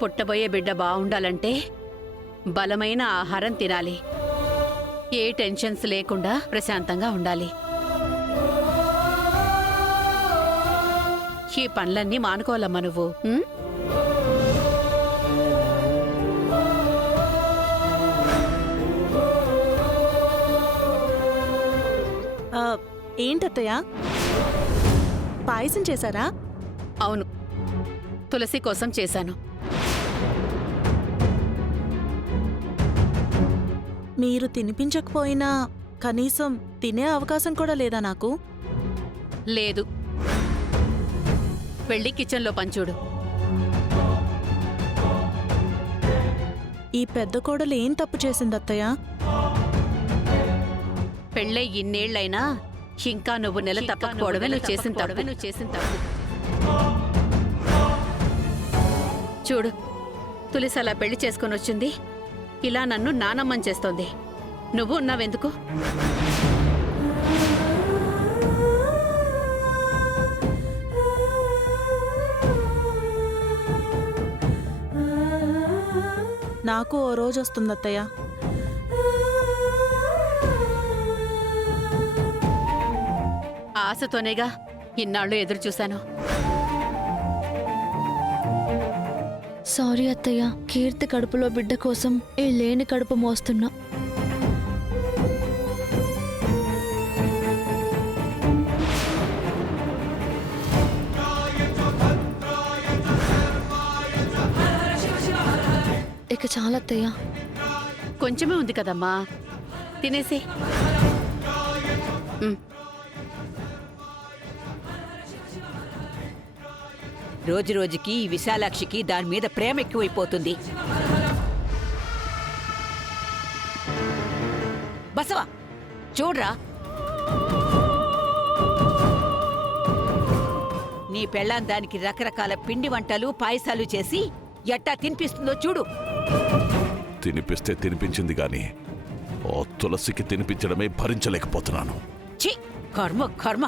పుట్టబోయే బిడ్డ బావుండాలంటే బలమైన ఆహారం తినాలి. ఏ టెన్షన్స్ లేకుండా ప్రశాంతంగా ఉండాలి. ఈ పనులన్నీ మానుకోవాలమ్మా నువ్వు. ఏంటత్తయ్య, పాయసం చేశారా? అవును, తులసి కోసం చేశాను. మీరు తినిపించకపోయినా కనీసం తినే అవకాశం కూడా లేదా నాకు? లేదు, వెళ్ళి కిచెన్లో పంచూడు. ఈ పెద్ద కోడలు ఏం తప్పు చేసిందత్తయ్య? పెళ్ళై ఇన్నేళ్లైనా ఇంకా నువ్వు నెల తప్పకపోవడమే నువ్వు చేసిన తప్పు. చూడు, తులసి అలా పెళ్లి చేసుకొని వచ్చింది, ఇలా నన్ను నానమ్మని చేస్తోంది. నువ్వు ఉన్నావెందుకు? నాకు ఓ రోజు వస్తుందత్తయ్య. ఆశతోనేగా ఇన్నాళ్ళు ఎదురు చూశాను. సారీ అత్తయ్య, కీర్తి కడుపులో బిడ్డ కోసం ఈ లేని కడుపు మోస్తున్నా. ఇక చాలా అత్తయ్య. కొంచెమే ఉంది కదమ్మా, తినేసి. రోజు రోజుకి ఈ విశాలాక్షికి దాని మీద ప్రేమ ఎక్కువైపోతుంది. బసవా, చూడ్రా, నీ పెళ్ళాం దానికి రకరకాల పిండి వంటలు పాయసాలు చేసి ఎట్టా తినిపిస్తుందో చూడు. తినిపిస్తే తినిపించింది గాని ఓ తులసికి తినిపించడమే భరించలేకపోతున్నాను. ఛీ, కర్మ కర్మ.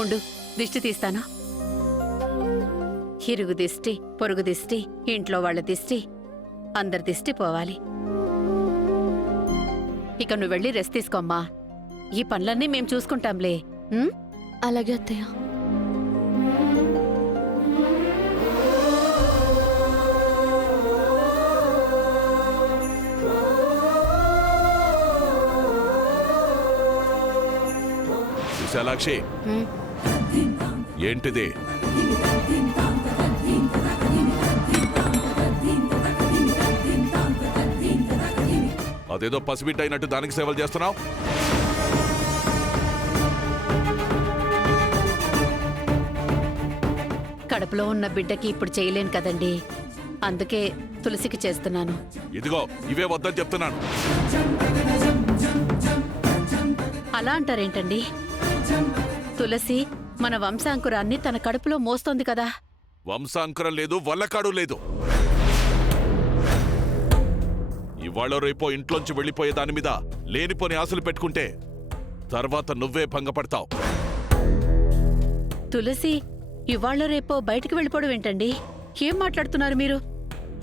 ఉండు, దిష్టి తీస్తాను. ఇరుగు దిష్టి, పొరుగు దిష్టి, ఇంట్లో వాళ్ళ దిష్టి, అందరి దిష్టి పోవాలి. ఇక నువ్వు వెళ్ళి రెస్ట్ తీసుకోమ్మా. ఈ పనులన్నీ మేం చూసుకుంటాంలే. అలాగే అత్తయ్య. విశాలాక్షి, ఏంటిది? అదేదో పసిబిడ్డ అయినట్టు దానికి సేవలు చేస్తున్నావు. కడుపులో ఉన్న బిడ్డకి ఇప్పుడు చేయలేను కదండి, అందుకే తులసికి చేస్తున్నాను. ఇదిగో ఇవే వద్దని చెప్తున్నాను. అలా అంటారేంటండి? తులసి మన వంశాంకురాన్ని తన కడుపులో మోస్తోంది కదా. వంశాంకురం లేదు, వల్లకాడు లేదు. ఇవాళ రేపో ఇంట్లోంచి వెళ్ళిపోయే దాని మీద లేనిపోని ఆశలు పెట్టుకుంటే తర్వాత నువ్వే భంగపడతావు. తులసి ఇవాళ రేపో బయటికి వెళ్ళిపోవడం ఏంటండి? ఏం మాట్లాడుతున్నారు మీరు?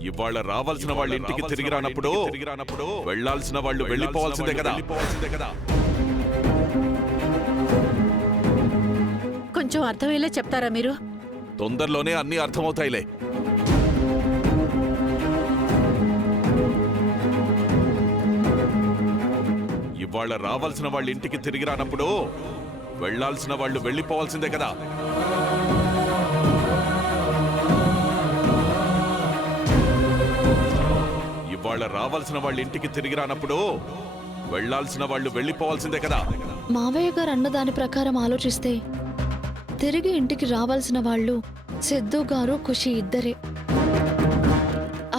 ఇవాళ రావాల్సిన వాళ్ళ ఇంటికి తిరిగి రానప్పుడు వెళ్లాల్సిన వాళ్ళు వెళ్ళిపోవాల్సిందే కదా. కొంచెం అర్థమయ్యేలా చెప్తారా మీరు? తొందరలోనే అన్నీ అర్థమవుతాయిలే. ఇవాళ రావాల్సిన వాళ్ళ ఇంటికి తిరిగి రానప్పుడు వెళ్లాల్సిన వాళ్ళు వెళ్ళిపోవాల్సిందే కదా. ఇవాళ రావాల్సిన వాళ్ళ ఇంటికి తిరిగి రానప్పుడు వెళ్లాల్సిన వాళ్ళు వెళ్ళిపోవాల్సిందే కదా. మావయ్య గారు అన్నదాని ప్రకారం ఆలోచిస్తే తిరిగి ఇంటికి రావాల్సిన వాళ్ళు సిద్ధు గారు, ఖుషి ఇద్దరే.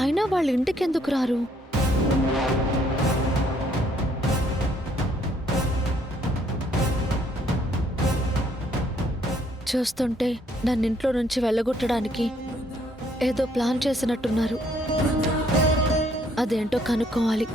అయినా వాళ్ళ ఇంటికెందుకు రారు? చూస్తుంటే నన్నింట్లో నుంచి వెళ్ళగొట్టడానికి ఏదో ప్లాన్ చేసినట్టున్నారు. అదేంటో కనుక్కోవాలి.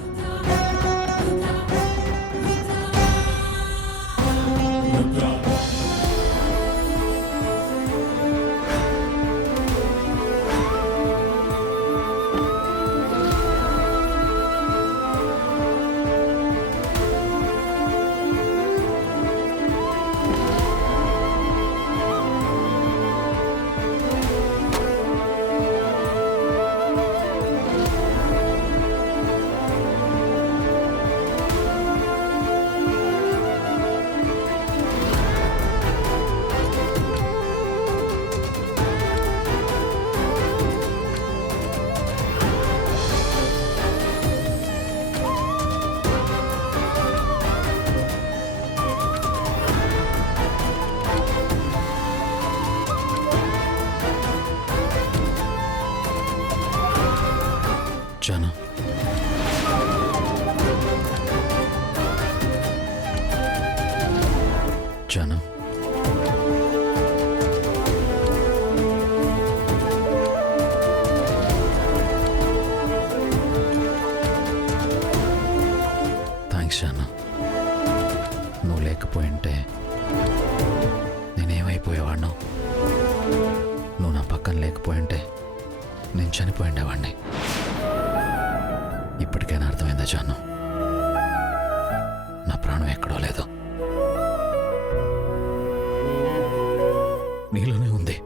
పక్కన లేకపోయింటే నేను చనిపోయిండేవాణ్ణి. ఇప్పటికైనా అర్థమైందా జాను? నా ప్రాణం ఎక్కడో లేదు, నీలోనే ఉంది.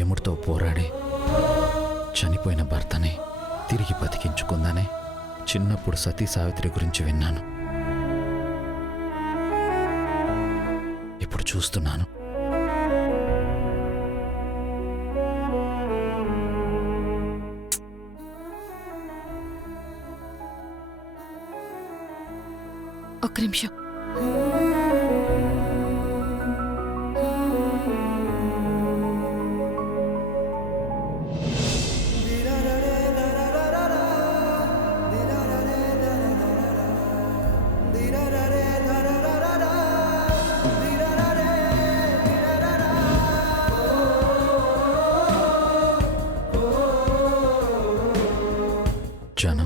ఏముడితో పోరాడి చనిపోయిన భర్తని తిరిగి బతికించుకుందానే చిన్నప్పుడు సతీ సావిత్రి గురించి విన్నాను. ఇప్పుడు చూస్తున్నాను. ఒక్క నిమిషం. జాను,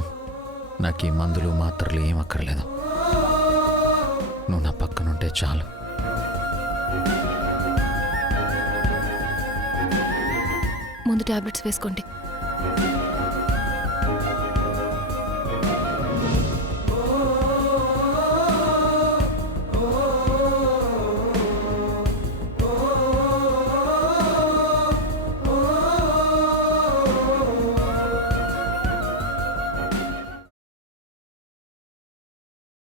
నాకు ఈ మందులు మాత్రలు ఏం అక్కర్లేదు. నువ్వు నా పక్కనుంటే చాలు. ముందు టాబ్లెట్స్ వేసుకోండి.